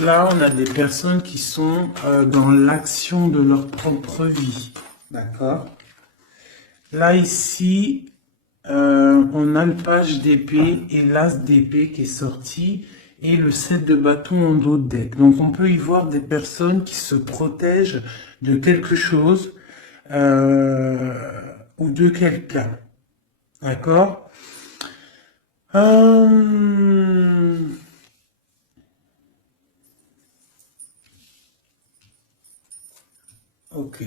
là, on a des personnes qui sont dans l'action de leur propre vie. D'accord? Là, ici, on a le page d'épée et l'as d'épée qui est sorti et le 7 de bâton en dos de deck. Donc, on peut y voir des personnes qui se protègent de quelque chose ou de quelqu'un. D'accord? Ok.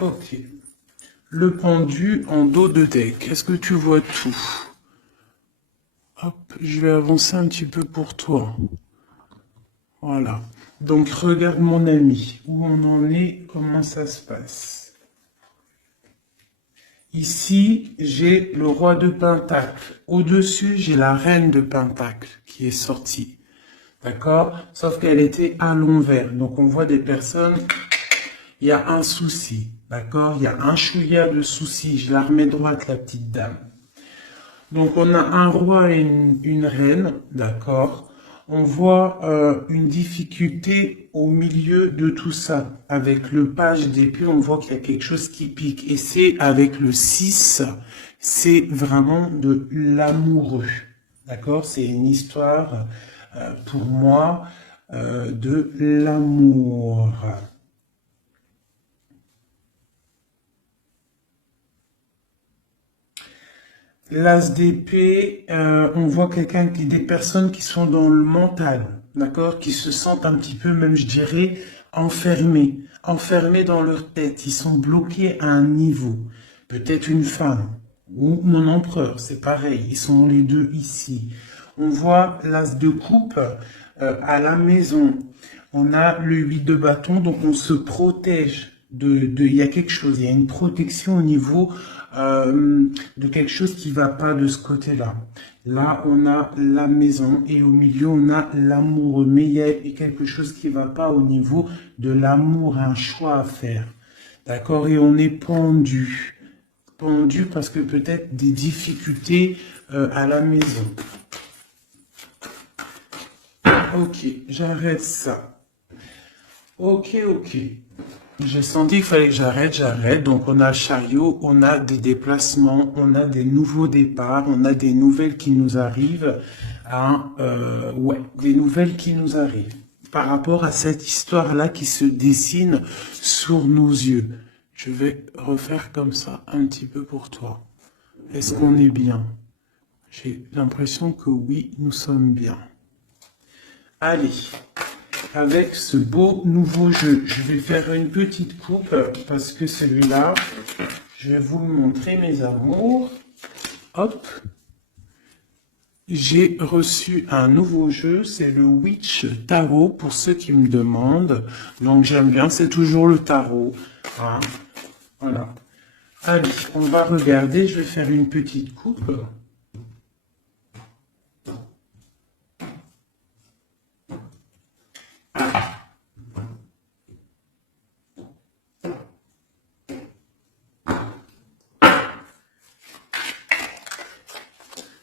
Ok. Le pendu en dos de deck. Est-ce que tu vois tout? Hop, je vais avancer un petit peu pour toi. Voilà. Donc, regarde mon ami. Où on en est, comment ça se passe. Ici, j'ai le roi de Pentacle. Au-dessus, j'ai la reine de Pentacle qui est sortie. D'accord? Sauf qu'elle était à l'envers. Donc, on voit des personnes, il y a un souci. D'accord? Il y a un chouïa de souci. Je la remets droite, la petite dame. Donc, on a un roi et une reine. D'accord? On voit une difficulté au milieu de tout ça. Avec le page d'épée, on voit qu'il y a quelque chose qui pique. Et c'est avec le 6, c'est vraiment de l'amoureux. D'accord? C'est une histoire, pour moi, de l'amour. L'as d'épée, on voit des personnes qui sont dans le mental, d'accord, qui se sentent un petit peu, même je dirais, enfermés dans leur tête. Ils sont bloqués à un niveau. Peut-être une femme ou mon empereur, c'est pareil. Ils sont les deux ici. On voit l'as de coupe à la maison. On a le 8 de bâton, donc on se protège il y a quelque chose, il y a une protection au niveau de quelque chose qui va pas de ce côté-là. Là, on a la maison et au milieu, on a l'amour. Mais il y a quelque chose qui va pas au niveau de l'amour, un choix à faire. D'accord? Et on est pendu. Pendu parce que peut-être des difficultés à la maison. Ok, j'arrête ça. Ok. J'ai senti qu'il fallait que j'arrête. Donc on a le chariot, on a des déplacements, on a des nouveaux départs, on a des nouvelles qui nous arrivent. Des nouvelles qui nous arrivent par rapport à cette histoire-là qui se dessine sur nos yeux. Je vais refaire comme ça un petit peu pour toi. Est-ce qu'on est bien? J'ai l'impression que oui, nous sommes bien. Allez. Avec ce beau nouveau jeu, je vais faire une petite coupe parce que celui-là, je vais vous le montrer, mes amours. Hop. J'ai reçu un nouveau jeu, c'est le Witch Tarot pour ceux qui me demandent. Donc j'aime bien, c'est toujours le tarot. Hein. Voilà. Allez, on va regarder, je vais faire une petite coupe.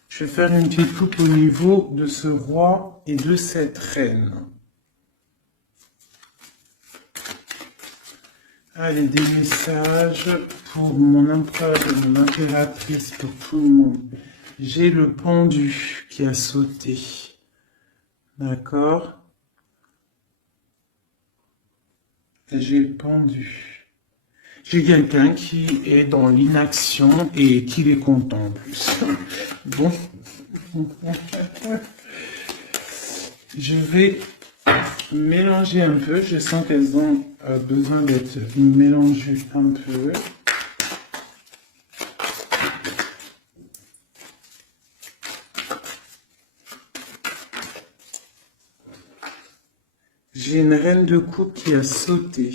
Je vais faire une petite coupe au niveau de ce roi et de cette reine. Allez, des messages pour mon empereur et mon impératrice, pour tout le monde. J'ai le pendu qui a sauté. D'accord? J'ai le pendu. J'ai quelqu'un qui est dans l'inaction et qui est content en plus. Bon. Je vais mélanger un peu. Je sens qu'elles ont besoin d'être mélangées un peu. J'ai une reine de coupe qui a sauté.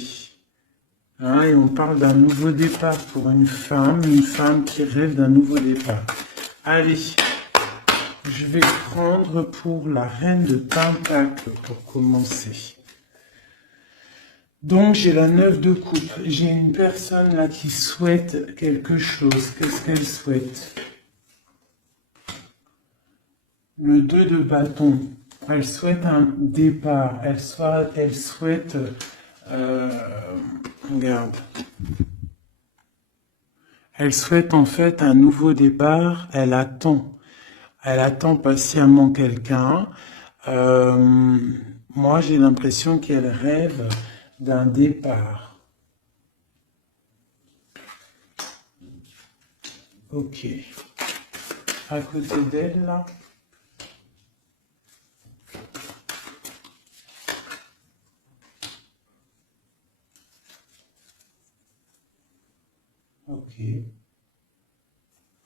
Hein, et on parle d'un nouveau départ pour une femme qui rêve d'un nouveau départ. Allez, Je vais prendre pour la reine de Pentacle pour commencer. Donc, j'ai la 9 de coupe. J'ai une personne là qui souhaite quelque chose. Qu'est-ce qu'elle souhaite? Le 2 de bâton. Elle souhaite un départ. Elle souhaite... regarde. Elle souhaite en fait un nouveau départ. Elle attend patiemment quelqu'un. Moi, j'ai l'impression qu'elle rêve d'un départ. Ok. À côté d'elle, là. Ok.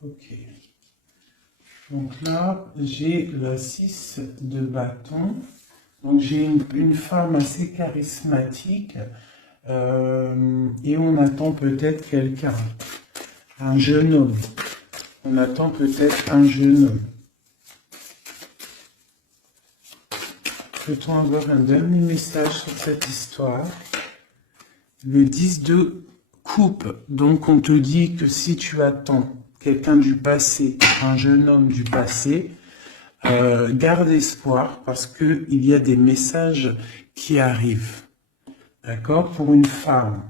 Ok. Donc là, j'ai la 6 de bâton. Donc j'ai une femme assez charismatique et on attend peut-être quelqu'un, un jeune homme. On attend peut-être un jeune homme. Peut-on avoir un dernier message sur cette histoire? Le 10 de coupe. Donc on te dit que si tu attends quelqu'un du passé, un jeune homme du passé, garde espoir parce que il y a des messages qui arrivent. D'accord? Pour une femme.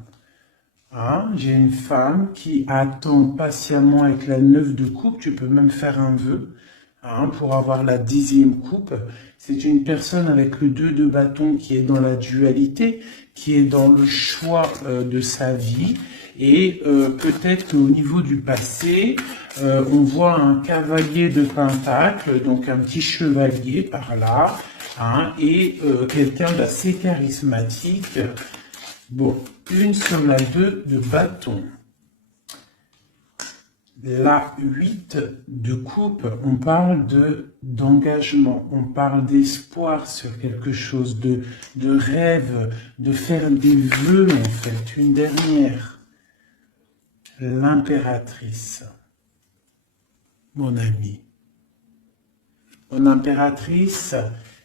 Hein? J'ai une femme qui attend patiemment avec la 9 de coupe. Tu peux même faire un vœu pour avoir la 10e coupe. C'est une personne avec le 2 de bâton qui est dans la dualité, qui est dans le choix de sa vie. Et peut-être qu'au niveau du passé, on voit un cavalier de pentacle, donc un petit chevalier par là, et quelqu'un d'assez charismatique. Bon, une sur la 2 de bâton. La 8 de coupe, on parle d'engagement, on parle d'espoir sur quelque chose, de rêve, de faire des vœux en fait. Une dernière, l'impératrice, mon ami. Mon impératrice,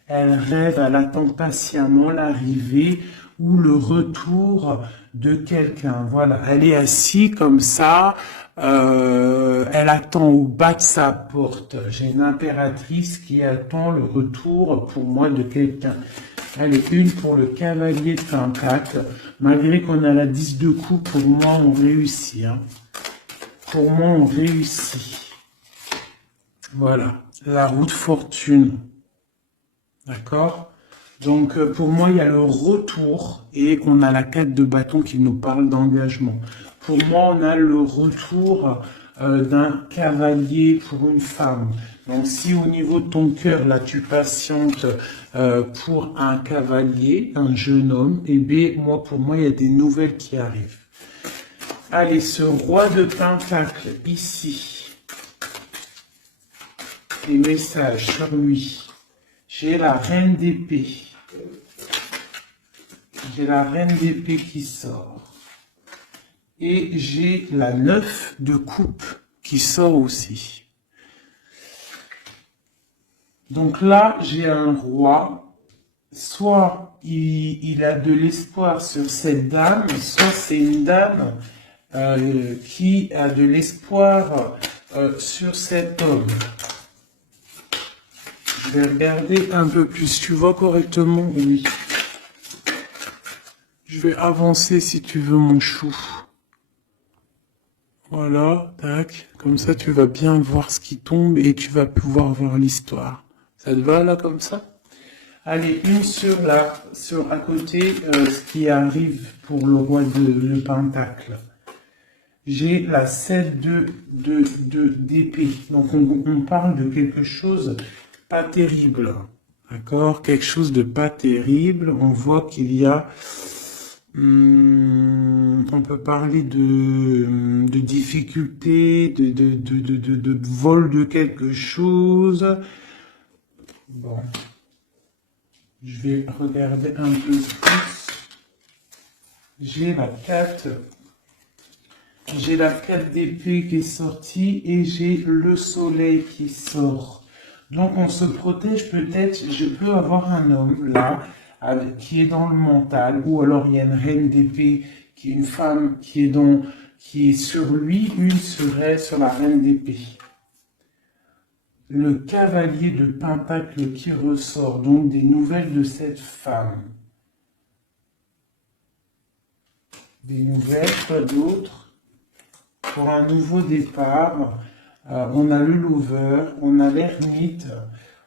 elle rêve, elle attend patiemment l'arrivée ou le retour de quelqu'un. Voilà, elle est assise comme ça, elle attend au bas de sa porte. J'ai une impératrice qui attend le retour pour moi de quelqu'un. Elle est une pour le cavalier de Pentacle. Malgré qu'on a la 10 de coupe, pour moi on réussit. Pour moi on réussit. Voilà, la roue de fortune. D'accord? Donc, pour moi, il y a le retour et on a la 4 de bâton qui nous parle d'engagement. Pour moi, on a le retour d'un cavalier pour une femme. Donc, si au niveau de ton cœur, là, tu patientes pour un cavalier, un jeune homme, eh bien, pour moi, il y a des nouvelles qui arrivent. Allez, ce roi de pentacle, ici. Les messages sur lui. J'ai la reine d'épée. J'ai la reine d'épée qui sort. Et j'ai la 9 de coupe qui sort aussi. Donc là, j'ai un roi. Soit il a de l'espoir sur cette dame, soit c'est une dame qui a de l'espoir sur cet homme. Je vais regarder un peu plus. Tu vois correctement? Oui. Je vais avancer si tu veux, mon chou. Voilà, tac. Comme ça, tu vas bien voir ce qui tombe et tu vas pouvoir voir l'histoire. Ça te va là comme ça? Allez, une sur à côté, ce qui arrive pour le roi de Pentacle. J'ai la 7 d'épée. Donc on parle de quelque chose pas terrible. D'accord? Quelque chose de pas terrible. On voit qu'il y a... on peut parler de difficulté, de vol de quelque chose. Bon. Je vais regarder un peu plus. J'ai la 4. J'ai la 4 d'épée qui est sortie et j'ai le soleil qui sort. Donc on se protège peut-être, je peux avoir un homme là, qui est dans le mental, ou alors il y a une reine d'épée, qui est une femme qui est sur lui, une serait sur la reine d'épée. Le cavalier de Pentacle qui ressort, donc des nouvelles de cette femme. Des nouvelles, quoi d'autre? Pour un nouveau départ, on a le lover, on a l'ermite,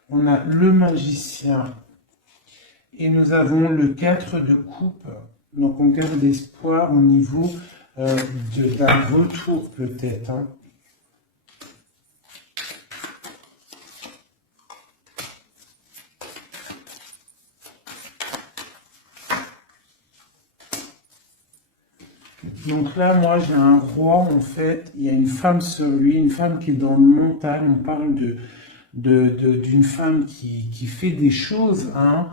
on a le magicien. Et nous avons le 4 de coupe. Donc on garde espoir au niveau d'un retour peut-être. Hein. Donc là, moi, j'ai un roi, en fait, il y a une femme sur lui, une femme qui est dans le mental, on parle d'une femme qui fait des choses, hein,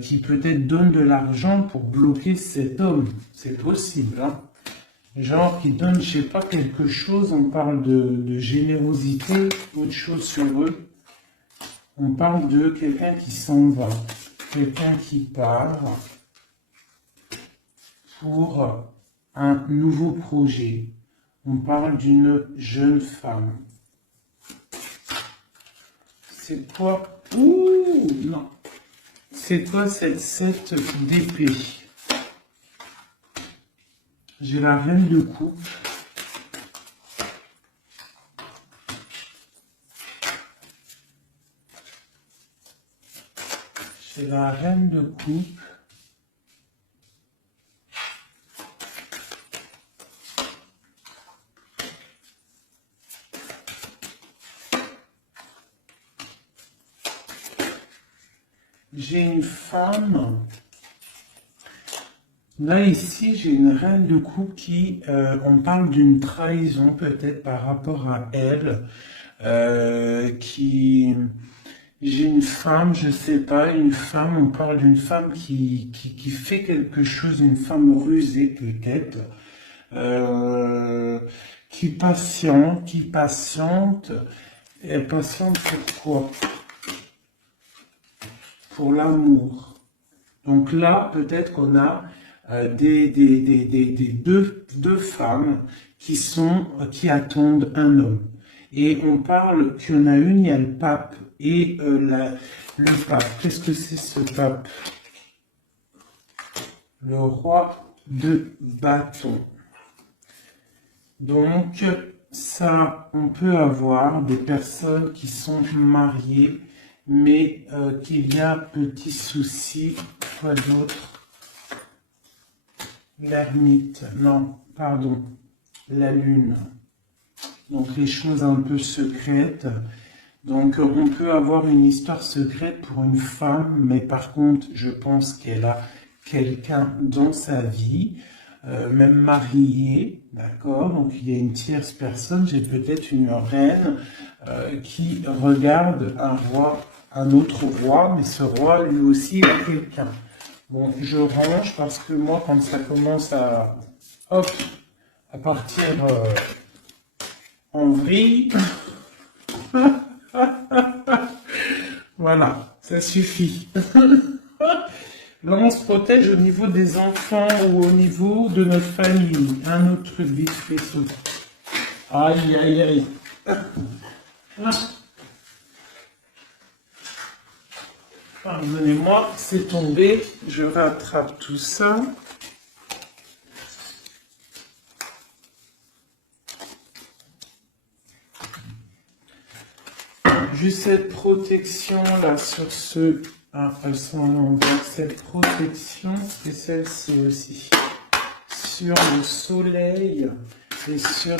qui peut-être donne de l'argent pour bloquer cet homme, c'est possible, hein. Genre qui donne, je sais pas, quelque chose, on parle de générosité, autre chose sur eux, on parle de quelqu'un qui s'en va, quelqu'un qui part pour un nouveau projet. On parle d'une jeune femme. C'est quoi? Ouh, non. C'est quoi cette 7 d'épée? J'ai la reine de coupe. J'ai la reine de coupe. J'ai une femme. Là, ici, j'ai une reine de coupe qui, on parle d'une trahison peut-être par rapport à elle, j'ai une femme, je sais pas, une femme, on parle d'une femme qui fait quelque chose, une femme rusée peut-être, euh, qui patiente, et patiente pour quoi? Pour l'amour. Donc là, peut-être qu'on a deux femmes qui attendent un homme. Et on parle qu'il y en a une, il y a le pape et le pape. Qu'est-ce que c'est ce pape? Le roi de bâton. Donc ça, on peut avoir des personnes qui sont mariées, mais qu'il y a petit souci. Quoi d'autre? L'ermite, non, pardon, la lune. Donc les choses un peu secrètes. Donc on peut avoir une histoire secrète pour une femme, mais par contre, je pense qu'elle a quelqu'un dans sa vie, même marié, d'accord? Donc il y a une tierce personne, j'ai peut-être une reine qui regarde un roi, un autre roi, mais ce roi lui aussi a quelqu'un. Bon, je range parce que moi, quand ça commence hop, à partir en vrille, voilà, ça suffit. Là, on se protège au niveau des enfants ou au niveau de notre famille. Un autre truc vite fait sauter. Aïe, aïe, aïe. Pardonnez-moi, c'est tombé. Je rattrape tout ça. Juste cette protection là sur ce... Ah, elles sont à l'envers. Cette protection et celle-ci aussi. Sur le soleil et sur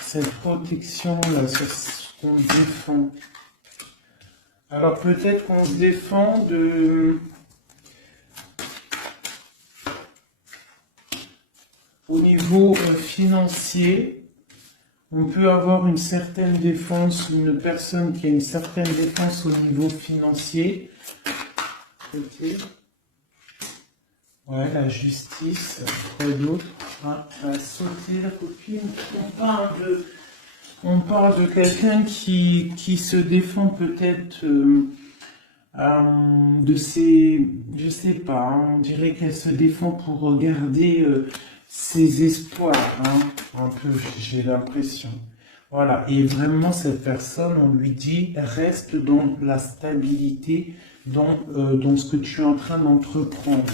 cette protection là, sur ce qu'on défend. Alors peut-être qu'on se défend au niveau financier. On peut avoir une certaine défense, une personne qui a une certaine défense au niveau financier. Ok. Ouais, la justice, quoi d'autre? Ah, elle a sauté la copine. On parle On parle de quelqu'un qui se défend peut-être de ses... Je sais pas, hein, on dirait qu'elle se défend pour garder ses espoirs, hein, un peu, j'ai l'impression. Voilà, et vraiment cette personne, on lui dit, reste dans la stabilité, dans ce que tu es en train d'entreprendre.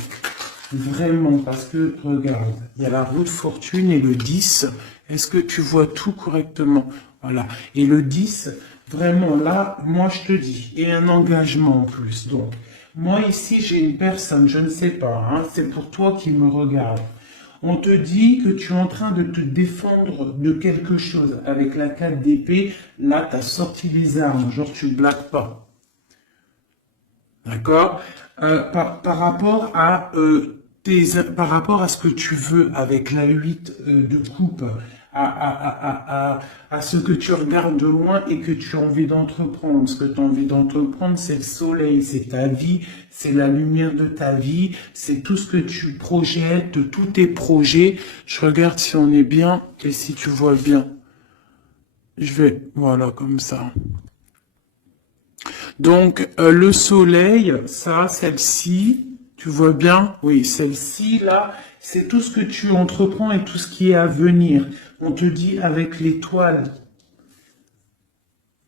Vraiment, parce que, regarde, il y a la roue de fortune et le 10. Est-ce que tu vois tout correctement? Voilà. Et le 10, vraiment, là, moi, je te dis, et un engagement en plus. Donc, moi, ici, j'ai une personne, je ne sais pas, hein, c'est pour toi qui me regarde. On te dit que tu es en train de te défendre de quelque chose. Avec la 4 d'épée, là, tu as sorti les armes, genre tu blagues pas. D'accord? Par rapport à par rapport à ce que tu veux avec la 8 de coupe, à ce que tu regardes de loin et que tu as envie d'entreprendre. Ce que tu as envie d'entreprendre, c'est le soleil, c'est ta vie, c'est la lumière de ta vie, c'est tout ce que tu projettes, tous tes projets. Je regarde si on est bien et si tu vois bien. Je vais, voilà, comme ça. Donc, le soleil, ça, celle-ci, tu vois bien? Oui, celle-ci, là, c'est tout ce que tu entreprends et tout ce qui est à venir. On te dit avec l'étoile,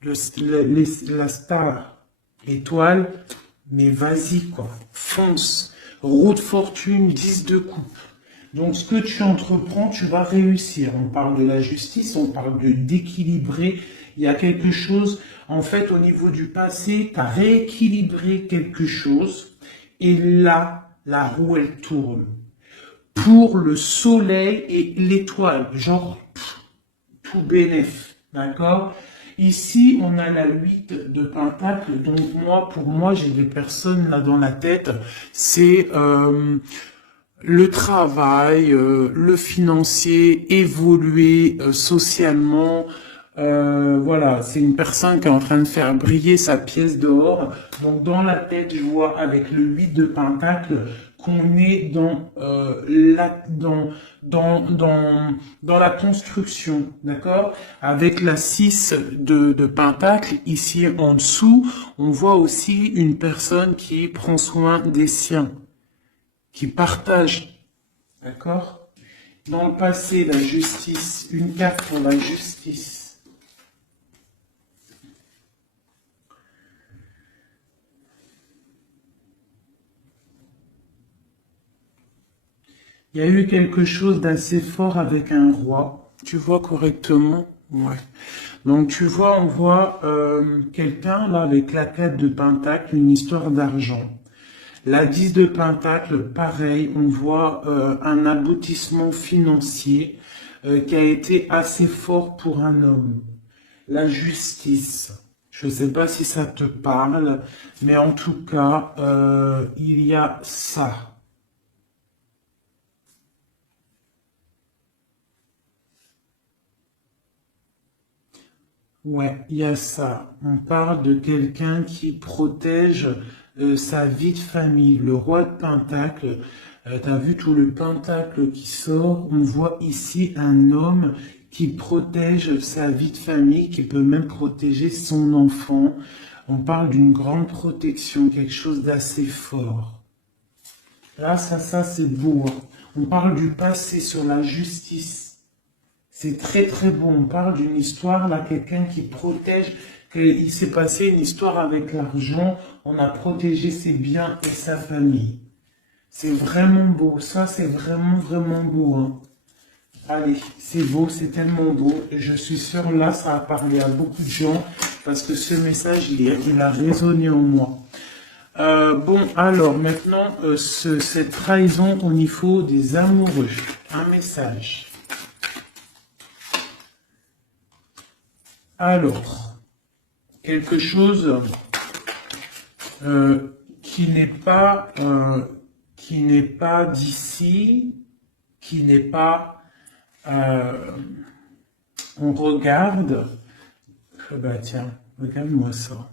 la star, l'étoile, mais vas-y, quoi, fonce. Roue de fortune, 10 de coupe. Donc, ce que tu entreprends, tu vas réussir. On parle de la justice, on parle d'équilibrer. Il y a quelque chose, en fait, au niveau du passé, tu as rééquilibré quelque chose. Et là, la roue, elle tourne. Pour le soleil et l'étoile, genre, tout bénéf. D'accord? Ici, on a la 8 de Pentacle. Donc, moi, pour moi, j'ai des personnes là dans la tête. C'est... le travail, le financier, évoluer socialement. Voilà, c'est une personne qui est en train de faire briller sa pièce d'or. Donc dans la tête, je vois avec le 8 de Pentacle qu'on est dans la construction, d'accord? Avec la 6 de Pentacle, ici en dessous, on voit aussi une personne qui prend soin des siens, qui partage, d'accord? Dans le passé, la justice, une carte pour la justice. Il y a eu quelque chose d'assez fort avec un roi. Tu vois correctement? Ouais. Donc tu vois, on voit quelqu'un là avec la 4 de Pentacle, une histoire d'argent. La 10 de Pentacle, pareil, on voit un aboutissement financier qui a été assez fort pour un homme. La justice, je ne sais pas si ça te parle, mais en tout cas, il y a ça. Ouais, il y a ça. On parle de quelqu'un qui protège sa vie de famille. Le roi de Pentacle, tu as vu tout le Pentacle qui sort. On voit ici un homme qui protège sa vie de famille, qui peut même protéger son enfant. On parle d'une grande protection, quelque chose d'assez fort. Là, ça c'est beau, hein. On parle du passé sur la justice. C'est très très beau. On parle d'une histoire, là, quelqu'un qui protège. Il s'est passé une histoire avec l'argent. On a protégé ses biens et sa famille. C'est vraiment beau. Ça, c'est vraiment vraiment beau, hein. Allez, c'est beau, c'est tellement beau. Je suis sûr, là, ça a parlé à beaucoup de gens parce que ce message, il a résonné en moi. Bon, alors maintenant, cette trahison au niveau des amoureux. Un message. Alors, quelque chose qui n'est pas d'ici, qui n'est pas... on regarde... Bah tiens, regarde-moi ça.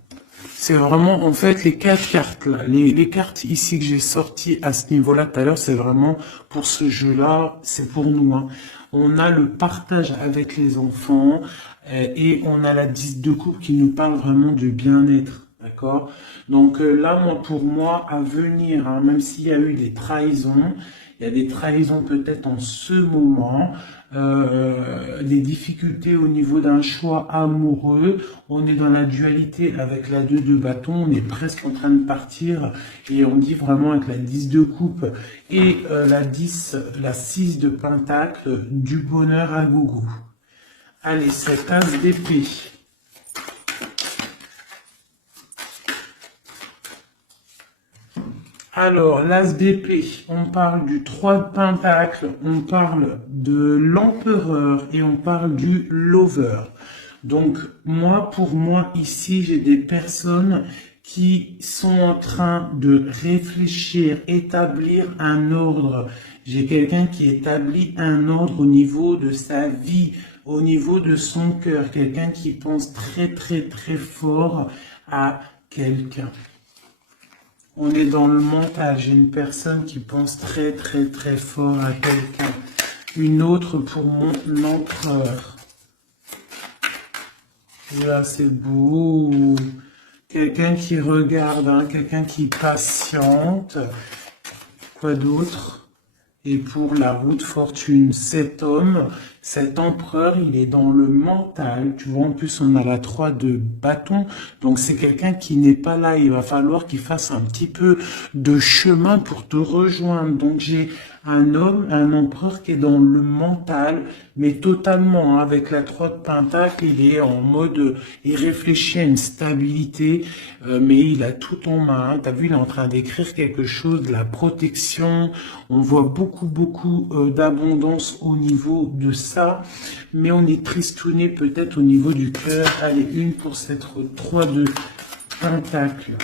C'est vraiment, en fait, les 4 cartes là, les cartes ici que j'ai sorties à ce niveau-là tout à l'heure, c'est vraiment pour ce jeu-là, c'est pour nous, hein. On a le partage avec les enfants et on a la 10 de coupe qui nous parle vraiment du bien-être. D'accord? Donc là, pour moi, à venir, hein, même s'il y a eu des trahisons, il y a des trahisons peut-être en ce moment, des difficultés au niveau d'un choix amoureux. On est dans la dualité avec la 2 de bâton, on est presque en train de partir et on dit vraiment avec la 10 de coupe et la 6 de pentacle, du bonheur à gogo. Allez, cet as d'épée. Alors, l'as d'épée, on parle du 3 de pentacle, on parle de l'empereur et on parle du lover. Donc, pour moi, ici, j'ai des personnes qui sont en train de réfléchir, établir un ordre. J'ai quelqu'un qui établit un ordre au niveau de sa vie, au niveau de son cœur, quelqu'un qui pense très, très, très fort à quelqu'un. On est dans le mental. J'ai une personne qui pense très, très, très fort à quelqu'un. Une autre pour mon empereur. Là, c'est beau. Quelqu'un qui regarde, hein, quelqu'un qui patiente. Quoi d'autre? Et pour la roue de fortune, cet homme, cet empereur, il est dans le mental. Tu vois, en plus, on a la 3 de bâton. Donc, c'est quelqu'un qui n'est pas là. Il va falloir qu'il fasse un petit peu de chemin pour te rejoindre. Donc, j'ai un homme, un empereur qui est dans le mental, mais totalement, hein, avec la 3 de pentacle, il est en mode, il réfléchit à une stabilité, mais il a tout en main. Hein. T'as vu, il est en train d'écrire quelque chose, de la protection. On voit beaucoup d'abondance au niveau de ça, mais on est tristouné peut-être au niveau du cœur. Allez, une pour cette 3 de pentacle.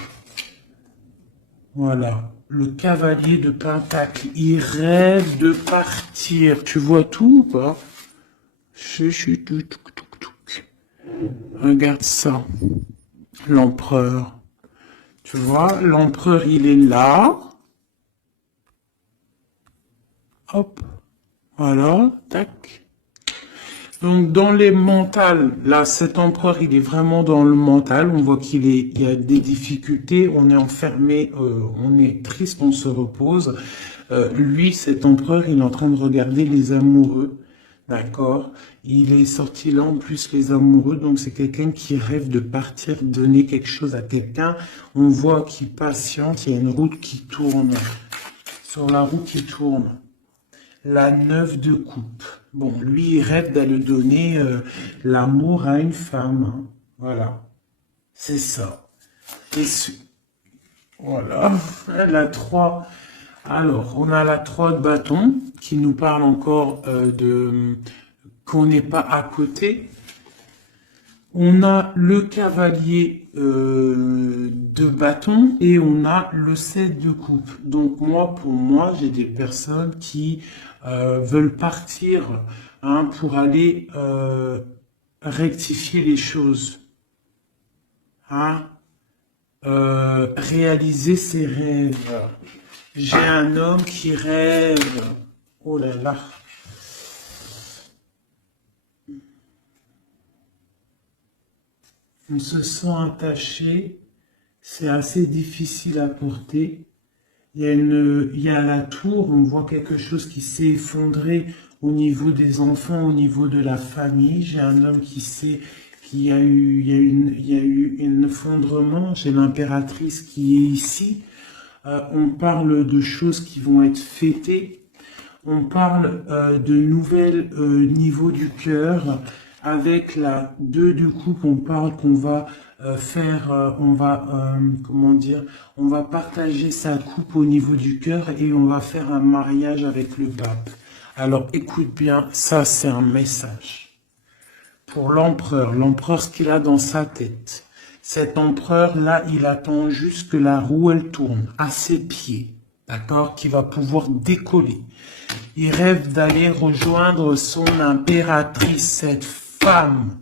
Voilà, le cavalier de pentacle, il rêve de partir. Tu vois tout ou pas? Regarde ça, l'empereur. Tu vois, l'empereur, il est là. Hop, voilà, tac. Donc, dans les mentales, là, cet empereur, il est vraiment dans le mental. On voit il y a des difficultés. On est enfermé, on est triste, on se repose. Lui, cet empereur, il est en train de regarder les amoureux. D'accord? Il est sorti là, en plus, les amoureux. Donc, c'est quelqu'un qui rêve de partir, donner quelque chose à quelqu'un. On voit qu'il patiente. Il y a une route qui tourne. Sur la roue qui tourne. La 9 de coupe. Bon, lui, il rêve d'aller donner l'amour à une femme. Hein. Voilà. C'est ça. Et voilà. La 3. Alors, on a la 3 de bâton qui nous parle encore qu'on n'est pas à côté. On a le cavalier de bâton et on a le 7 de coupe. Donc pour moi, j'ai des personnes qui veulent partir hein, pour aller rectifier les choses. Hein, réaliser ses rêves. J'ai un homme qui rêve. Oh là là. On se sent attaché, c'est assez difficile à porter. Il y a la tour, on voit quelque chose qui s'est effondré au niveau des enfants, au niveau de la famille. J'ai un homme il y a eu un effondrement. J'ai l'impératrice qui est ici. On parle de choses qui vont être fêtées. On parle de nouvelles niveaux du cœur. Avec la 2 de coupe, on parle qu'on va on va partager sa coupe au niveau du cœur et on va faire un mariage avec le pape. Alors écoute bien, ça c'est un message pour l'empereur. L'empereur, ce qu'il a dans sa tête. Cet empereur-là, il attend juste que la roue, elle tourne à ses pieds, d'accord, qui va pouvoir décoller. Il rêve d'aller rejoindre son impératrice, cette femme,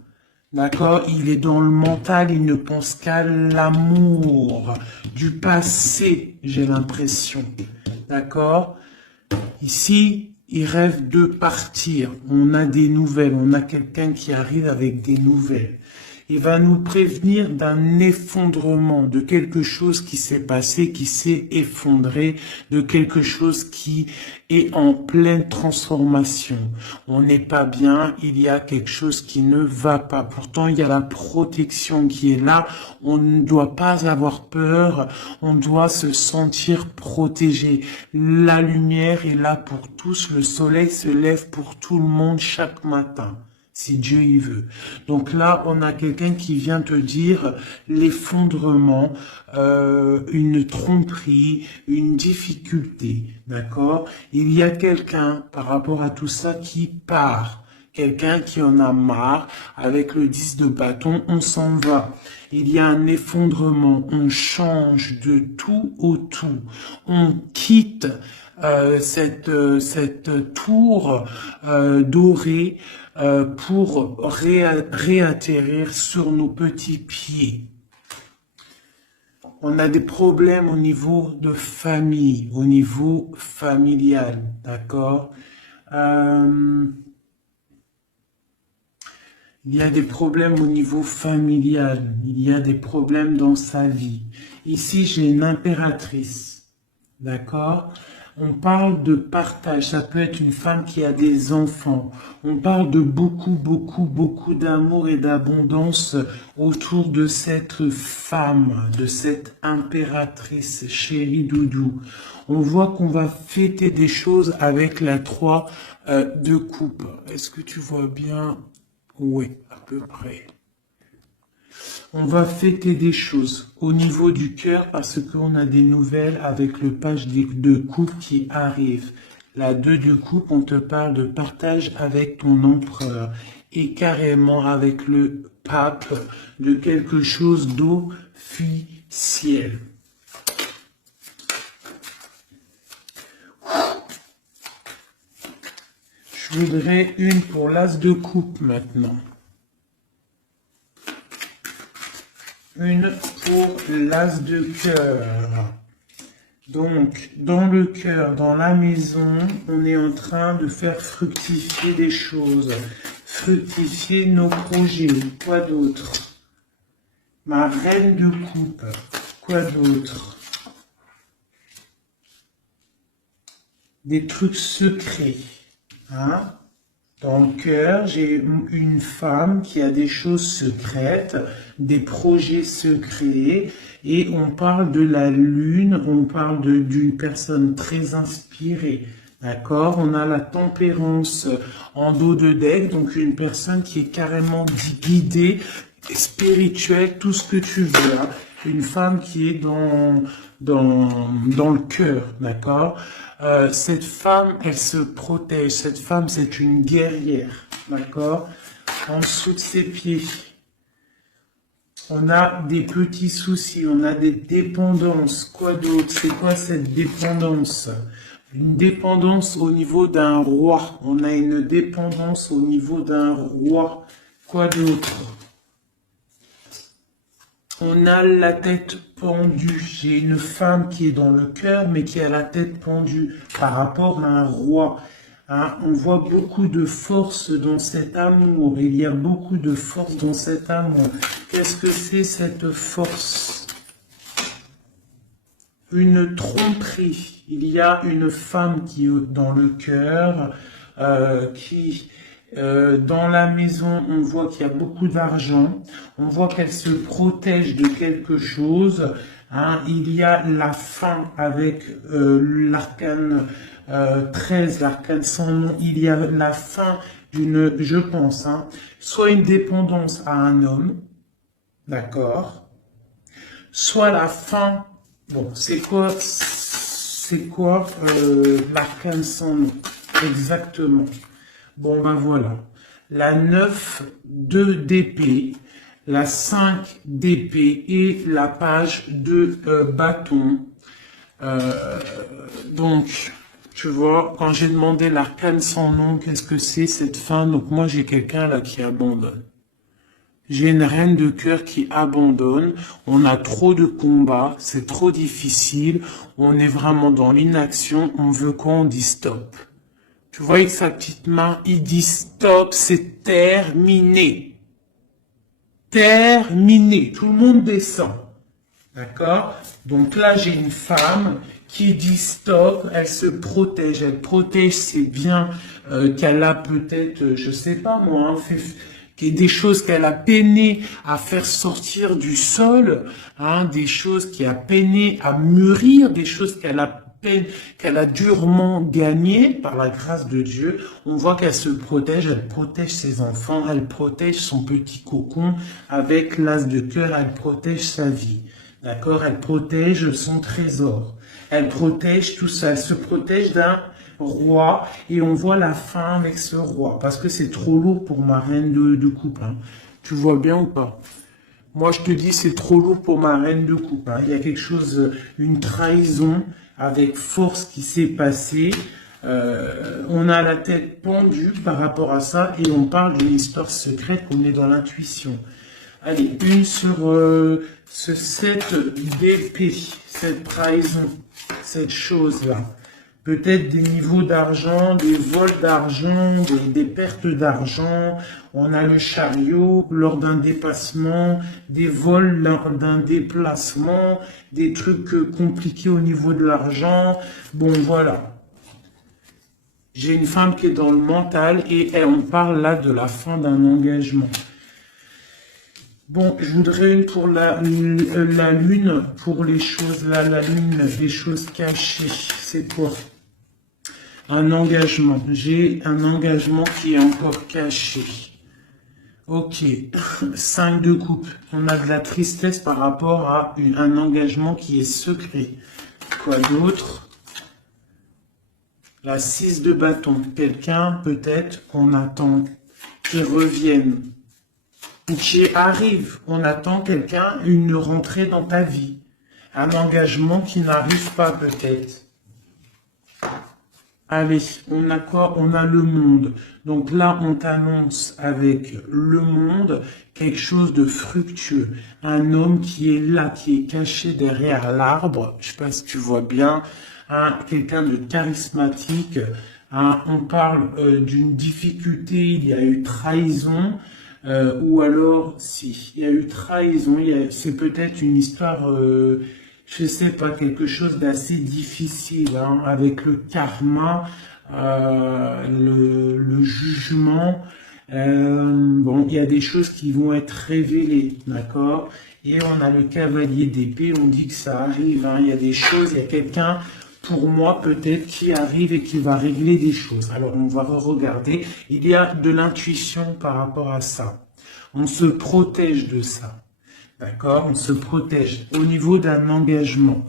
d'accord? Il est dans le mental, il ne pense qu'à l'amour du passé, j'ai l'impression, d'accord? Ici, il rêve de partir. On a des nouvelles, on a quelqu'un qui arrive avec des nouvelles. Il va nous prévenir d'un effondrement, de quelque chose qui s'est passé, qui s'est effondré, de quelque chose qui est en pleine transformation. On n'est pas bien, il y a quelque chose qui ne va pas. Pourtant, il y a la protection qui est là. On ne doit pas avoir peur, on doit se sentir protégé. La lumière est là pour tous, le soleil se lève pour tout le monde chaque matin. Si Dieu y veut. Donc là, on a quelqu'un qui vient te dire l'effondrement, une tromperie, une difficulté, d'accord? Il y a quelqu'un par rapport à tout ça qui part. Quelqu'un qui en a marre, avec le 10 de bâton, on s'en va. Il y a un effondrement, on change de tout au tout. On quitte cette tour dorée pour réatterrir sur nos petits pieds. On a des problèmes au niveau de famille, au niveau familial, d'accord? Il y a des problèmes au niveau familial, il y a des problèmes dans sa vie. Ici, j'ai une impératrice, d'accord? On parle de partage, ça peut être une femme qui a des enfants. On parle de beaucoup d'amour et d'abondance autour de cette femme, de cette impératrice, chérie doudou. On voit qu'on va fêter des choses avec la 3 de coupe. Est-ce que tu vois bien? Oui, à peu près. On va fêter des choses au niveau du cœur parce qu'on a des nouvelles avec le page de coupe qui arrive. La 2 de coupe, on te parle de partage avec ton empereur et carrément avec le pape de quelque chose d'officiel. Je voudrais une pour l'as de coupe maintenant. Une pour l'as de cœur. Donc, dans le cœur, dans la maison, on est en train de faire fructifier des choses. Fructifier nos projets. Quoi d'autre? Ma reine de coupe. Quoi d'autre? Des trucs secrets. Hein? Dans le cœur, j'ai une femme qui a des choses secrètes, des projets secrets, et on parle de la lune, on parle d'une personne très inspirée. D'accord? On a la tempérance en dos de deck, donc une personne qui est carrément guidée, spirituelle, tout ce que tu veux. Hein? Une femme qui est dans le cœur, d'accord? Cette femme, elle se protège. Cette femme, c'est une guerrière, d'accord? En dessous de ses pieds, on a des petits soucis, on a des dépendances. Quoi d'autre? C'est quoi cette dépendance? Une dépendance au niveau d'un roi. On a une dépendance au niveau d'un roi. Quoi d'autre? On a la tête pendue. J'ai une femme qui est dans le cœur, mais qui a la tête pendue par rapport à un roi. Hein, on voit beaucoup de force dans cet amour. Il y a beaucoup de force dans cet amour. Qu'est-ce que c'est cette force? Une tromperie. Il y a une femme qui est dans le cœur, dans la maison, on voit qu'il y a beaucoup d'argent, on voit qu'elle se protège de quelque chose. Hein. Il y a la fin avec l'arcane 13, l'arcane sans nom. Il y a la fin d'une, je pense, hein, soit une dépendance à un homme, d'accord, soit la fin. Bon, c'est quoi l'arcane sans nom exactement? Bon, ben voilà. La 9 de d'épée, la 5 d'épée et la page de bâton. Donc, tu vois, quand j'ai demandé l'arcane sans nom, qu'est-ce que c'est cette fin? Donc moi, j'ai quelqu'un là qui abandonne. J'ai une reine de cœur qui abandonne. On a trop de combats, c'est trop difficile. On est vraiment dans l'inaction. On veut quoi? On dit stop. Tu vois, avec sa petite main, il dit stop, c'est terminé. Terminé. Tout le monde descend. D'accord? Donc là, j'ai une femme qui dit stop, elle se protège. Elle protège ses biens qu'elle a peut-être, je sais pas moi, hein, des choses qu'elle a peiné à faire sortir du sol, hein, des choses qu'elle a peiné à mûrir, des choses qu'elle a durement gagnées par la grâce de Dieu. On voit qu'elle se protège, elle protège ses enfants, elle protège son petit cocon avec l'as de cœur, elle protège sa vie. D'accord? Elle protège son trésor. Elle protège tout ça. Elle se protège d'un roi et on voit la fin avec ce roi parce que c'est trop lourd pour ma reine de coupe. Hein. Tu vois bien ou pas? Moi, je te dis, c'est trop lourd pour ma reine de coupe. Hein. Il y a quelque chose, une trahison avec force qui s'est passée. On a la tête pendue par rapport à ça et on parle d'une histoire secrète, on est dans l'intuition. Allez, une sur ce 7 d'épée, cette trahison, cette chose-là. Peut-être des niveaux d'argent, des vols d'argent, des pertes d'argent. On a le chariot lors d'un dépassement, des vols lors d'un déplacement, des trucs compliqués au niveau de l'argent. Bon, voilà. J'ai une femme qui est dans le mental et on parle là de la fin d'un engagement. Bon, je voudrais une pour la lune, pour les choses là, la lune, des choses cachées. C'est quoi? Un engagement. J'ai un engagement qui est encore caché. Ok. 5 de coupe. On a de la tristesse par rapport à un engagement qui est secret. Quoi d'autre? La 6 de bâton. Quelqu'un, peut-être, qu'on attend qui revienne. Ou qui arrive. On attend quelqu'un, une rentrée dans ta vie. Un engagement qui n'arrive pas, peut-être. Allez, on a le monde. Donc là, on t'annonce avec le monde quelque chose de fructueux. Un homme qui est là, qui est caché derrière l'arbre. Je sais pas si tu vois bien. Quelqu'un de charismatique. On parle d'une difficulté, il y a eu trahison. Ou alors, si, il y a eu trahison. C'est peut-être une histoire... je sais pas, quelque chose d'assez difficile, hein, avec le karma, le jugement. Bon, il y a des choses qui vont être révélées, d'accord? Et on a le cavalier d'épée, on dit que ça arrive, hein, il y a des choses, il y a quelqu'un, pour moi peut-être, qui arrive et qui va régler des choses. Alors on va regarder, il y a de l'intuition par rapport à ça. On se protège de ça. D'accord? On se protège au niveau d'un engagement.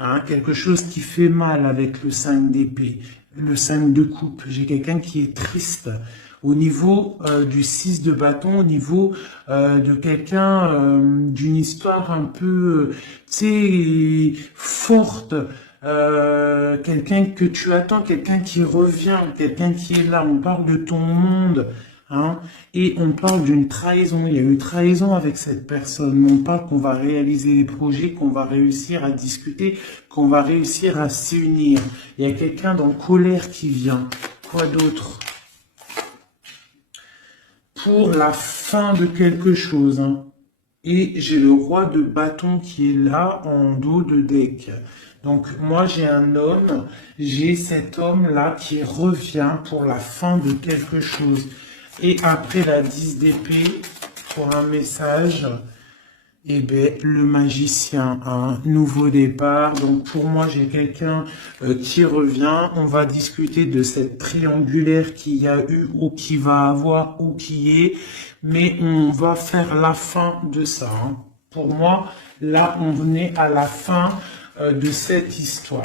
Hein, quelque chose qui fait mal avec le 5 d'épée, le 5 de coupe. J'ai quelqu'un qui est triste. Au niveau du 6 de bâton, au niveau de quelqu'un, d'une histoire un peu, tu sais, forte. Quelqu'un que tu attends, quelqu'un qui revient, quelqu'un qui est là. On parle de ton monde. Hein, et on parle d'une trahison, il y a eu trahison avec cette personne, on parle qu'on va réaliser des projets, qu'on va réussir à discuter, qu'on va réussir à s'unir. Il y a quelqu'un dans colère qui vient. Quoi d'autre? Pour la fin de quelque chose. Hein. Et j'ai le roi de bâton qui est là en dos de deck. Donc moi j'ai un homme, j'ai cet homme-là qui revient pour la fin de quelque chose. Et après la 10 d'épée, pour un message, eh bien, le magicien, un nouveau départ. Donc pour moi, j'ai quelqu'un qui revient. On va discuter de cette triangulaire qu'il y a eu ou qui va avoir ou qui est. Mais on va faire la fin de ça. Hein. Pour moi, là, on est à la fin de cette histoire.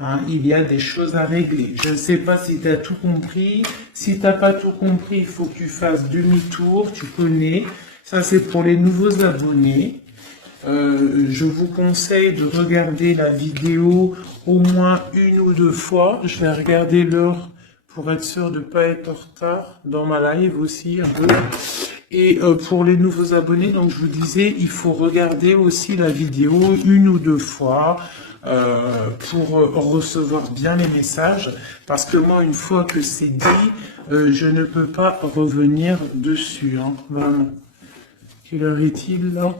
Hein, il y a des choses à régler. Je ne sais pas si tu as tout compris. Si tu n'as pas tout compris, il faut que tu fasses demi-tour. Tu connais. Ça, c'est pour les nouveaux abonnés. Je vous conseille de regarder la vidéo au moins 1 ou 2 fois. Je vais regarder l'heure pour être sûr de ne pas être en retard dans ma live aussi un peu. Et pour les nouveaux abonnés, donc je vous disais, il faut regarder aussi la vidéo 1 ou 2 fois. pour recevoir bien les messages, parce que moi, une fois que c'est dit, je ne peux pas revenir dessus, hein, vraiment. Quelle heure est-il là?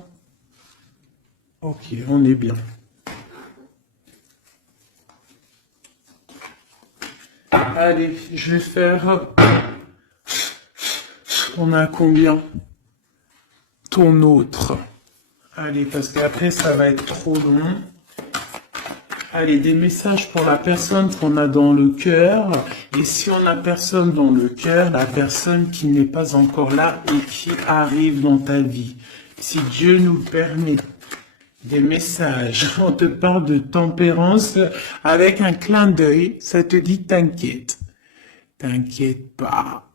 Ok, on est bien. Allez, je vais faire... On a combien? Ton autre. Allez, parce qu'après, ça va être trop long. Allez, des messages pour la personne qu'on a dans le cœur. Et si on n'a personne dans le cœur, la personne qui n'est pas encore là et qui arrive dans ta vie. Si Dieu nous permet des messages, on te parle de tempérance avec un clin d'œil, ça te dit t'inquiète. T'inquiète pas.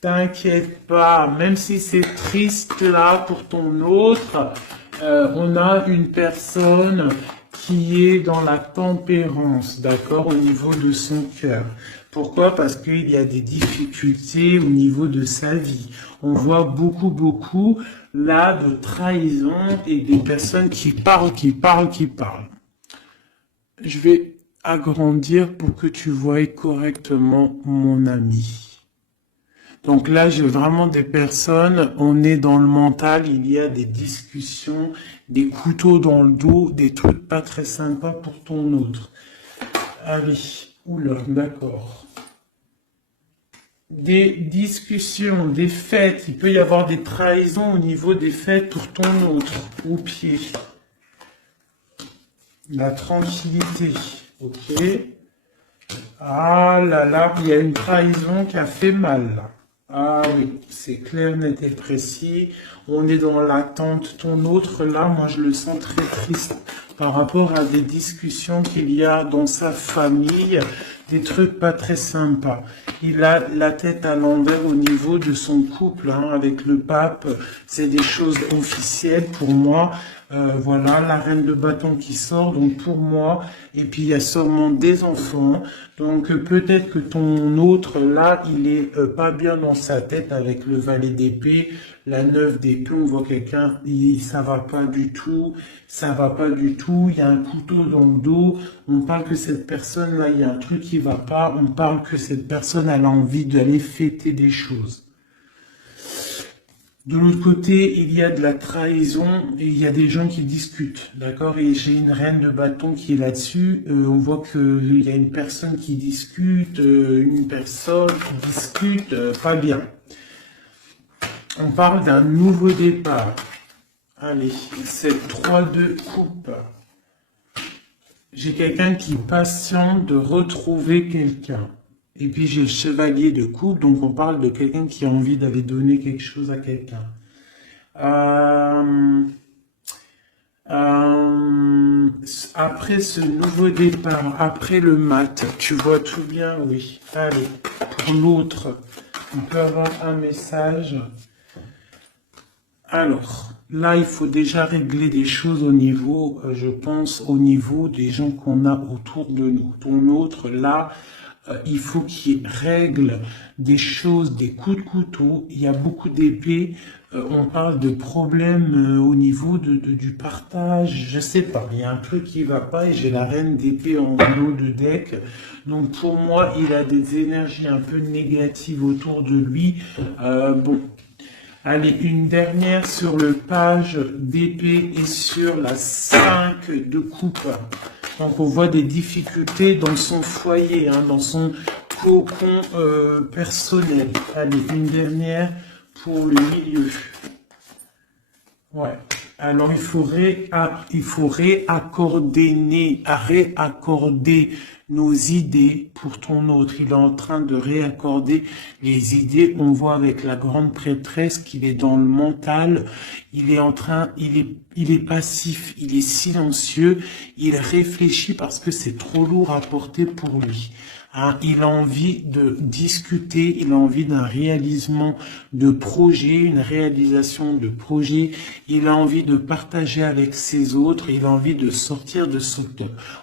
T'inquiète pas, même si c'est triste là pour ton autre, on a une personne qui est dans la tempérance, d'accord, au niveau de son cœur. Pourquoi? Parce qu'il y a des difficultés au niveau de sa vie. On voit beaucoup là de trahison et des personnes qui parlent. Je vais agrandir pour que tu voies correctement mon ami. Donc là, j'ai vraiment des personnes, on est dans le mental, il y a des discussions, des couteaux dans le dos, des trucs pas très sympas pour ton autre. Allez, oula, d'accord. Des discussions, des fêtes, il peut y avoir des trahisons au niveau des fêtes pour ton autre, au pied. La tranquillité, ok. Ah là là, il y a une trahison qui a fait mal là. Ah oui, c'est clair, net et précis. On est dans l'attente. Ton autre, là, moi, je le sens très triste par rapport à des discussions qu'il y a dans sa famille, des trucs pas très sympas. Il a la tête à l'envers au niveau de son couple, hein, avec le pape. C'est des choses officielles pour moi. Voilà, la reine de bâton qui sort, donc pour moi, et puis il y a sûrement des enfants, donc peut-être que ton autre, là, il est pas bien dans sa tête avec le valet d'épée, la 9 d'épée, on voit quelqu'un, ça va pas du tout, il y a un couteau dans le dos, on parle que cette personne-là, il y a un truc qui va pas, on parle que cette personne, elle a envie d'aller fêter des choses. De l'autre côté, il y a de la trahison et il y a des gens qui discutent, d'accord? Et j'ai une reine de bâton qui est là-dessus. On voit qu'il y a une personne qui discute, pas bien. On parle d'un nouveau départ. Allez, c'est 3-2 coupe. J'ai quelqu'un qui patiente de retrouver quelqu'un. Et puis j'ai le chevalier de coupe, donc on parle de quelqu'un qui a envie d'aller donner quelque chose à quelqu'un. Après ce nouveau départ, après le mat, tu vois tout bien, oui. Allez, pour l'autre, on peut avoir un message. Alors, là, il faut déjà régler des choses au niveau, je pense, au niveau des gens qu'on a autour de nous. Ton autre, là, il faut qu'il règle des choses, des coups de couteau. Il y a beaucoup d'épées. On parle de problèmes au niveau du partage. Je sais pas. Il y a un truc qui va pas et j'ai la reine d'épée en haut de deck. Donc pour moi, il a des énergies un peu négatives autour de lui. Bon. Allez, une dernière sur le page d'épée et sur la 5 de coupe. Donc on voit des difficultés dans son foyer, hein, dans son cocon personnel. Allez, une dernière pour le milieu. Ouais. Alors il faut réaccorder nos idées pour ton autre. Il est en train de réaccorder les idées. On voit avec la grande prêtresse qu'il est dans le mental. Il est passif, il est silencieux. Il réfléchit parce que c'est trop lourd à porter pour lui. Hein, il a envie de discuter, il a envie d'un réalisation de projet, une réalisation de projet, il a envie de partager avec ses autres, il a envie de sortir de son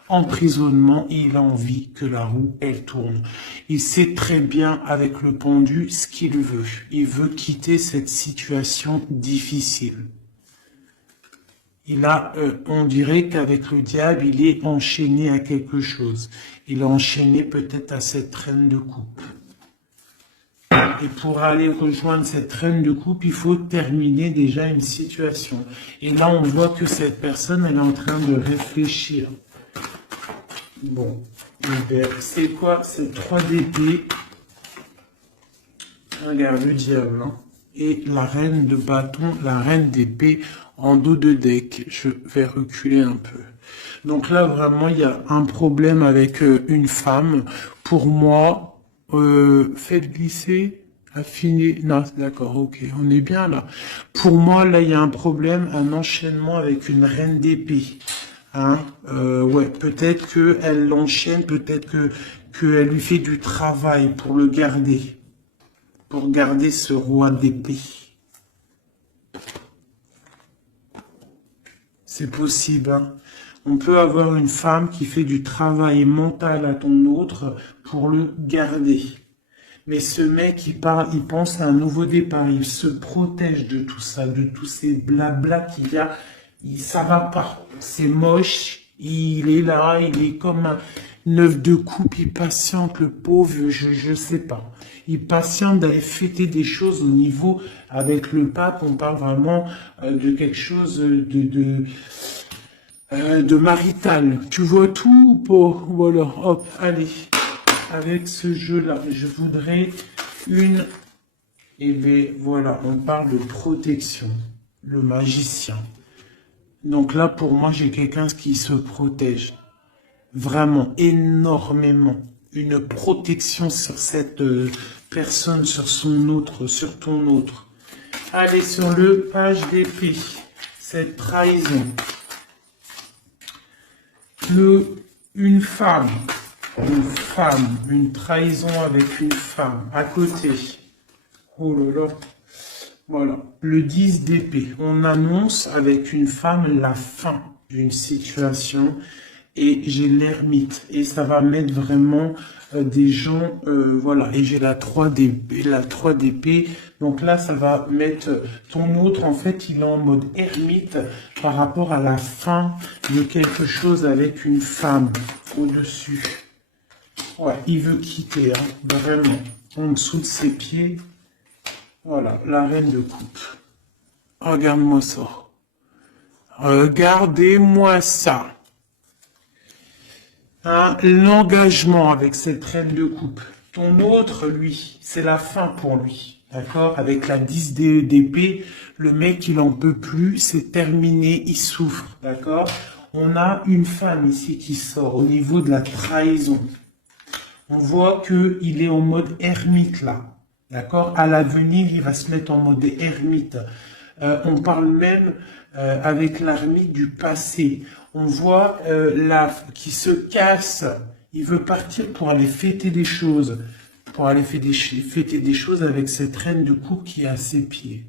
emprisonnement, il a envie que la roue, elle tourne. Il sait très bien avec le pendu ce qu'il veut. Il veut quitter cette situation difficile. On dirait qu'avec le diable, il est enchaîné à quelque chose. Il est enchaîné peut-être à cette reine de coupe. Et pour aller rejoindre cette reine de coupe, il faut terminer déjà une situation. Et là, on voit que cette personne, elle est en train de réfléchir. Bon, c'est quoi? C'est 3 d'épée. Regarde le diable, hein. Et la reine de bâton, la reine d'épée en dos de deck. Je vais reculer un peu. Donc là, vraiment, il y a un problème avec une femme. Pour moi, faites glisser, affiner. Non, d'accord, ok, on est bien là. Pour moi, là, il y a un problème, un enchaînement avec une reine d'épée. Hein, ouais, peut-être qu'elle l'enchaîne, peut-être qu'elle lui fait du travail pour le garder. Pour garder ce roi d'épée. C'est possible, hein. On peut avoir une femme qui fait du travail mental à ton autre pour le garder. Mais ce mec, il pense à un nouveau départ, il se protège de tout ça, de tous ces blabla qu'il y a. Ça va pas, c'est moche, il est là, il est comme un neuf de coupe, il patiente, le pauvre, je sais pas. Il patiente d'aller fêter des choses au niveau, avec le pape, on parle vraiment de quelque chose de marital. Tu vois tout ou pas? Voilà, hop, allez. Avec ce jeu-là, je voudrais une... Et bien, voilà, on parle de protection. Le magicien. Donc là, pour moi, j'ai quelqu'un qui se protège. Vraiment, énormément. Une protection sur cette personne, sur son autre, sur ton autre. Allez, sur le page d'épée. Cette trahison. Une femme, une trahison avec une femme à côté. Oh là là. Voilà, le 10 d'épée. On annonce avec une femme la fin d'une situation et j'ai l'ermite. Et ça va mettre vraiment des gens, voilà. Et j'ai la 3 d'épée, Donc là, ça va mettre ton autre, en fait, il est en mode ermite par rapport à la fin de quelque chose avec une femme au-dessus. Ouais, il veut quitter, hein, vraiment. En dessous de ses pieds. Voilà, la reine de coupe. Regarde-moi ça. Regardez-moi ça. Hein, l'engagement avec cette reine de coupe. Ton autre, lui, c'est la fin pour lui. D'accord? Avec la 10 d'épée, le mec, il en peut plus, c'est terminé, il souffre. D'accord? On a une femme ici qui sort au niveau de la trahison. On voit qu'il est en mode ermite là. D'accord? À l'avenir, il va se mettre en mode ermite. On parle même avec l'ermite du passé. On voit qui se casse. Il veut partir pour aller fêter des choses. Pour aller fêter des choses avec cette reine de coupe qui est à ses pieds.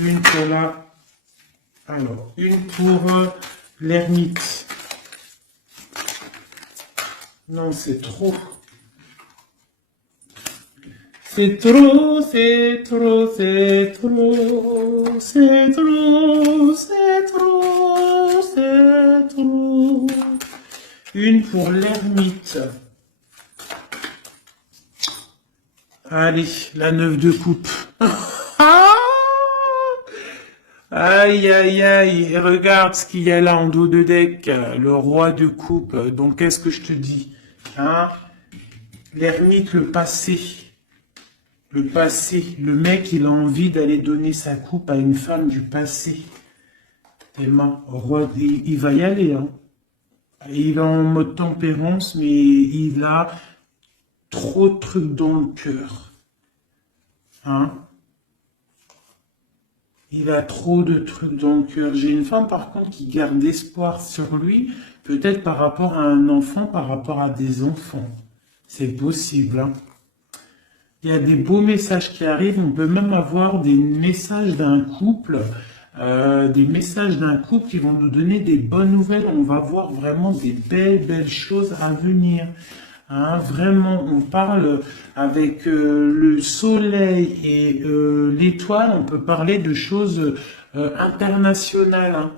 Une pour la... Alors, une pour l'ermite. Non, c'est trop. C'est trop, c'est trop, c'est trop, c'est trop, c'est trop, c'est trop. Une pour l'ermite. Allez, la 9 de coupe. Aïe, aïe, aïe, regarde ce qu'il y a là en dos de deck, le roi de coupe. Donc, qu'est-ce que je te dis, hein? L'ermite, le passé. Le passé, le mec, il a envie d'aller donner sa coupe à une femme du passé. Tellement, roi, il va y aller, hein. Il est en mode tempérance, mais il a trop de trucs dans le cœur. Hein? Il a trop de trucs dans le cœur. J'ai une femme, par contre, qui garde espoir sur lui, peut-être par rapport à un enfant, par rapport à des enfants. C'est possible, hein. Il y a des beaux messages qui arrivent. On peut même avoir des messages d'un couple, qui vont nous donner des bonnes nouvelles. On va voir vraiment des belles choses à venir. Hein, vraiment, on parle avec le soleil et l'étoile, on peut parler de choses internationales, hein.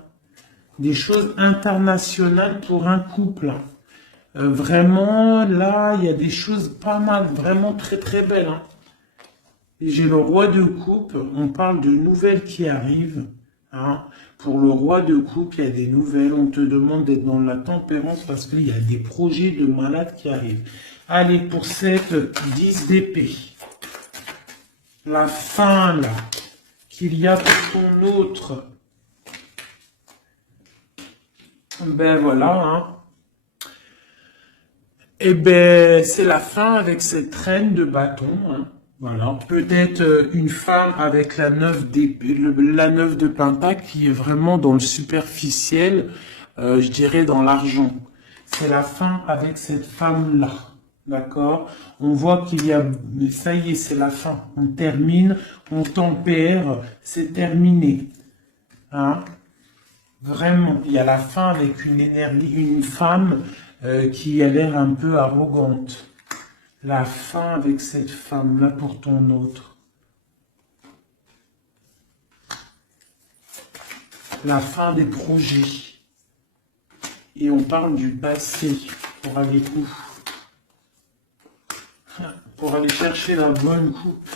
Des choses internationales pour un couple, hein. Vraiment, là, il y a des choses pas mal, vraiment très très belles, hein. Et j'ai le roi de coupe, on parle de nouvelles qui arrivent, hein. Pour le roi de coupe, il y a des nouvelles, on te demande d'être dans la tempérance parce qu'il y a des projets de malades qui arrivent. Allez, pour cette 10 d'épée, la fin là, qu'il y a pour ton autre, ben voilà, hein. Eh ben, c'est la fin avec cette reine de bâton, hein. Voilà. Peut-être une femme avec la la 9 de pentacle qui est vraiment dans le superficiel, je dirais dans l'argent. C'est la fin avec cette femme-là. D'accord? On voit qu'il y a, ça y est, c'est la fin. On termine, on tempère, c'est terminé. Hein? Vraiment, il y a la fin avec une énergie, une femme qui a l'air un peu arrogante. La fin avec cette femme-là pour ton autre. La fin des projets. Et on parle du passé pour aller où? Pour aller chercher la bonne coupe.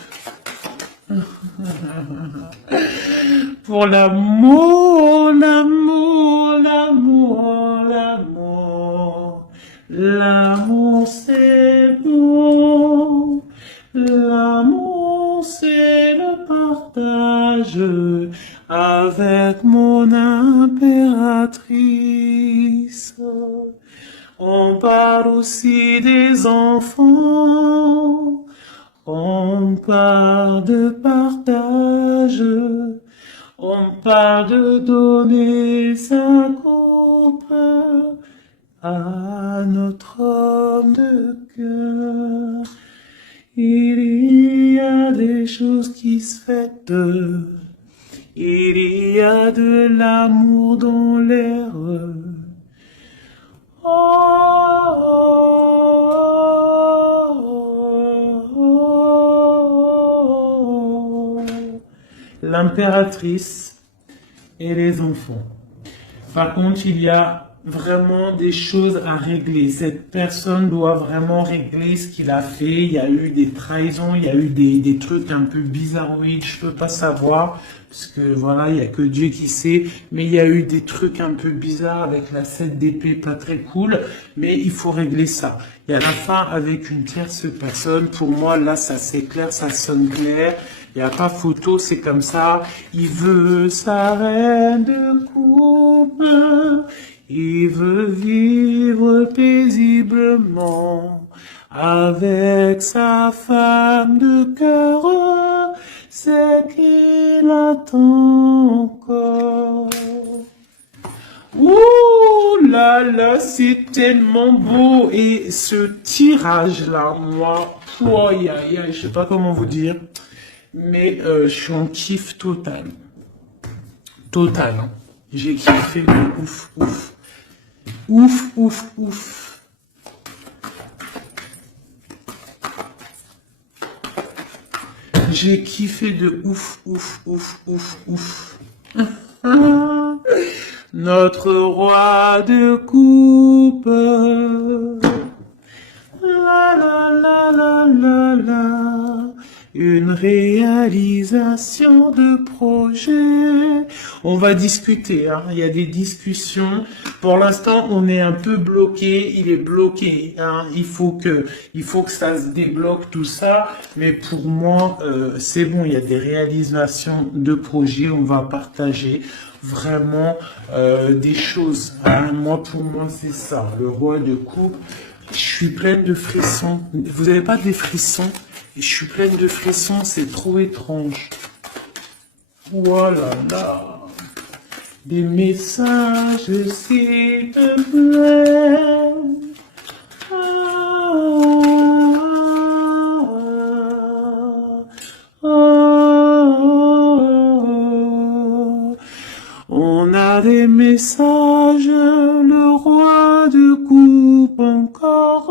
Pour l'amour, l'amour, l'amour, l'amour. L'amour c'est beau. L'amour c'est le partage avec mon impératrice. On parle aussi des enfants. On parle de partage, on parle de donner sa coupe à notre homme de cœur. Il y a des choses qui se fêtent, il y a de l'amour dans l'air. L'impératrice et les enfants. Par contre, il y a vraiment des choses à régler. Cette personne doit vraiment régler ce qu'il a fait. Il y a eu des trahisons, il y a eu des trucs un peu bizarroïdes, je peux pas savoir, parce que voilà, il y a que Dieu qui sait, mais il y a eu des trucs un peu bizarres avec la 7 d'épée, pas très cool, mais il faut régler ça. Il y a la fin avec une tierce personne. Pour moi, là, ça c'est clair, ça sonne clair. Il n'y a pas photo, c'est comme ça. Il veut sa reine de coupe. Il veut vivre paisiblement avec sa femme de cœur. C'est qu'il attend encore. Ouh là là, c'est tellement beau. Et ce tirage-là, moi, je sais pas comment vous dire. Mais je suis en kiff total. Total, hein. J'ai kiffé de ouf, ouf. Ouf, ouf, ouf. J'ai kiffé de ouf, ouf, ouf, ouf, ouf. Notre roi de coupe. La la la la la la. Une réalisation de projet. On va discuter, hein. Il y a des discussions. Pour l'instant, on est un peu bloqué. Il est bloqué, hein. Il faut que ça se débloque tout ça. Mais pour moi, c'est bon. Il y a des réalisations de projet. On va partager vraiment des choses, hein. Moi, pour moi, c'est ça. Le roi de coupe. Je suis pleine de frissons. Vous n'avez pas des frissons? Et je suis pleine de frissons, c'est trop étrange. Voilà, là. Des messages, s'il te plaît. On a des messages, le roi de coupe encore.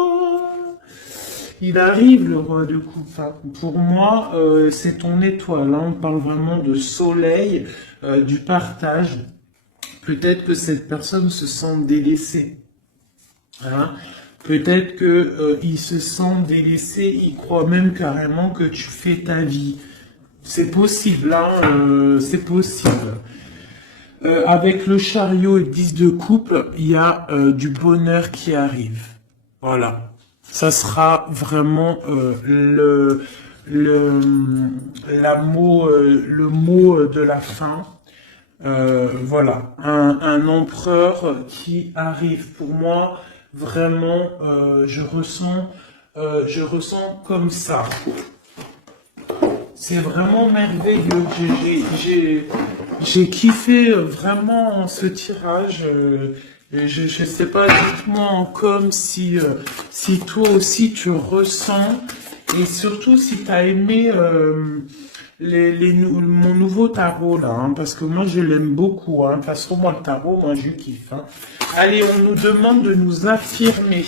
Il arrive le roi de coupe. Enfin, pour moi, c'est ton étoile. Là, on parle vraiment de soleil, du partage. Peut-être que cette personne se sent délaissée. Hein? Peut-être que il se sent délaissé, il croit même carrément que tu fais ta vie. C'est possible, hein, c'est possible. Avec le chariot et 10 de coupe, il y a du bonheur qui arrive. Voilà. Ça sera vraiment le mot de la fin. Voilà, un empereur qui arrive. Pour moi, vraiment, je ressens comme ça. C'est vraiment merveilleux. J'ai kiffé vraiment ce tirage. Je sais pas, dites-moi en com si toi aussi tu ressens, et surtout si tu as aimé mon nouveau tarot là, hein, parce que moi je l'aime beaucoup. Hein. De toute façon, moi le tarot, moi je kiffe. Hein. Allez, on nous demande de nous affirmer.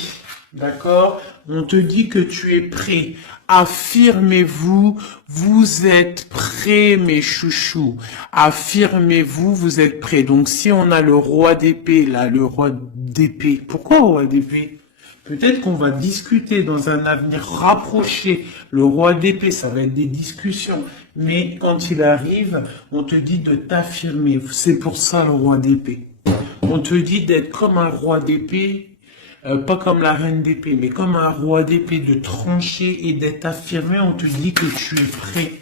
D'accord? On te dit que tu es prêt. Affirmez-vous, vous êtes prêts, mes chouchous. Affirmez-vous, vous êtes prêts. Donc, si on a le roi d'épée, là, le roi d'épée. Pourquoi roi d'épée? Peut-être qu'on va discuter dans un avenir rapproché. Le roi d'épée, ça va être des discussions. Mais quand il arrive, on te dit de t'affirmer. C'est pour ça le roi d'épée. On te dit d'être comme un roi d'épée. Pas comme la reine d'épée, mais comme un roi d'épée, de trancher et d'être affirmé. On te dit que tu es prêt.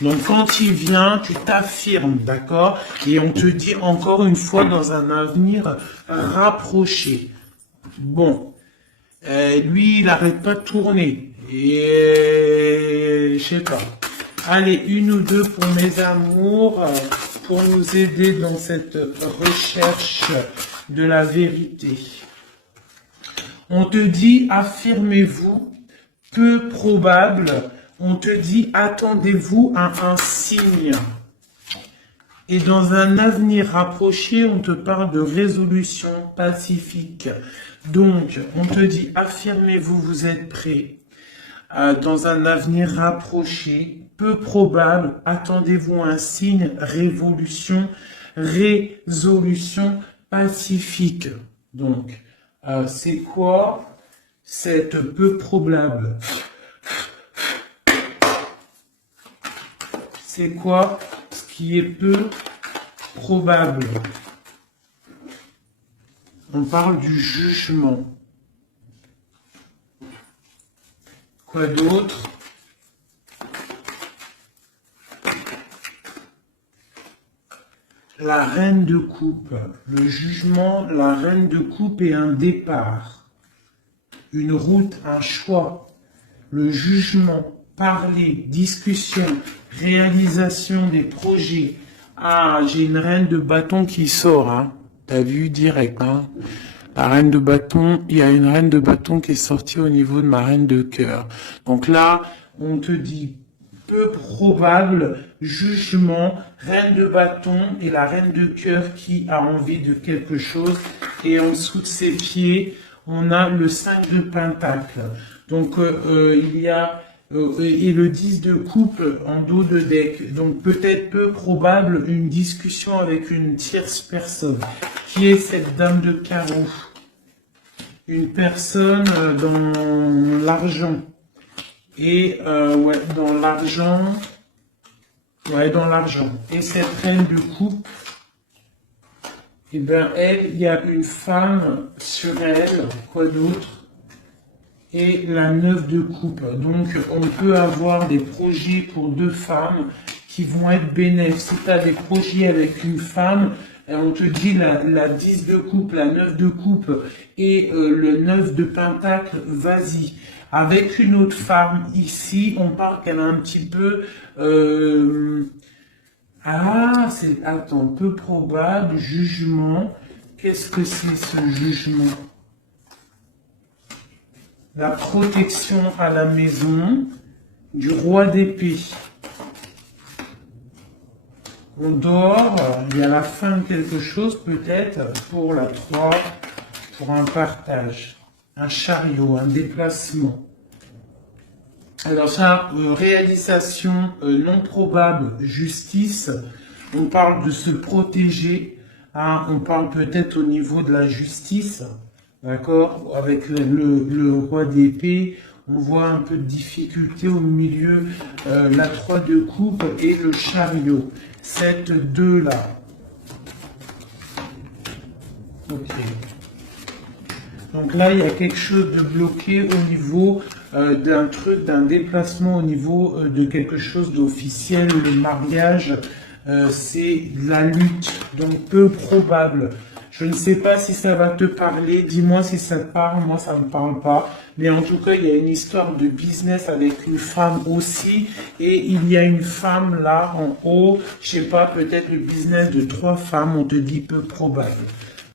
Donc quand il vient, tu t'affirmes, d'accord? Et on te dit encore une fois dans un avenir rapproché. Bon, lui, il n'arrête pas de tourner. Et je sais pas. Allez, une ou deux pour mes amours, pour nous aider dans cette recherche de la vérité. On te dit, affirmez-vous, peu probable. On te dit, attendez-vous à un signe. Et dans un avenir rapproché, on te parle de résolution pacifique. Donc, on te dit, affirmez-vous, vous êtes prêts. Dans un avenir rapproché, peu probable, attendez-vous à un signe, résolution pacifique. Donc, c'est quoi cette peu probable? C'est quoi ce qui est peu probable? On parle du jugement. Quoi d'autre? La reine de coupe. Le jugement, la reine de coupe est un départ. Une route, un choix. Le jugement, parler, discussion, réalisation des projets. Ah, j'ai une reine de bâton qui sort, hein. T'as vu direct, hein. La reine de bâton, il y a une reine de bâton qui est sortie au niveau de ma reine de cœur. Donc là, on te dit peu probable, jugement, reine de bâton et la reine de cœur qui a envie de quelque chose. Et en dessous de ses pieds, on a le 5 de pentacle. Donc il y a et le 10 de coupe en dos de deck. Donc peut-être peu probable une discussion avec une tierce personne. Qui est cette dame de carreau? Une personne dans l'argent. Et ouais, dans l'argent. Ouais, dans l'argent. Et cette reine de coupe, eh bien, elle, il y a une femme sur elle. Quoi d'autre? Et la 9 de coupe. Donc, on peut avoir des projets pour deux femmes qui vont être bénéfiques. Si tu as des projets avec une femme, on te dit la 10 de coupe, la 9 de coupe et le 9 de pentacle, vas-y. Avec une autre femme ici, on parle qu'elle a un petit peu... Ah, c'est... Attends, peu probable, jugement. Qu'est-ce que c'est ce jugement? La protection à la maison du roi d'épée. On dort, il y a la fin de quelque chose peut-être pour la 3, pour un partage, un chariot, un déplacement. Alors ça, réalisation non probable, justice, on parle de se protéger, hein, on parle peut-être au niveau de la justice, d'accord, avec le roi d'épée, on voit un peu de difficulté au milieu, la 3 de coupe et le chariot, cette 2 là. Ok. Donc là, il y a quelque chose de bloqué au niveau d'un truc, d'un déplacement au niveau de quelque chose d'officiel. Le mariage, c'est la lutte, donc peu probable. Je ne sais pas si ça va te parler. Dis-moi si ça te parle. Moi, ça ne me parle pas. Mais en tout cas, il y a une histoire de business avec une femme aussi. Et il y a une femme là en haut. Je sais pas, peut-être le business de 3 femmes. On te dit peu probable.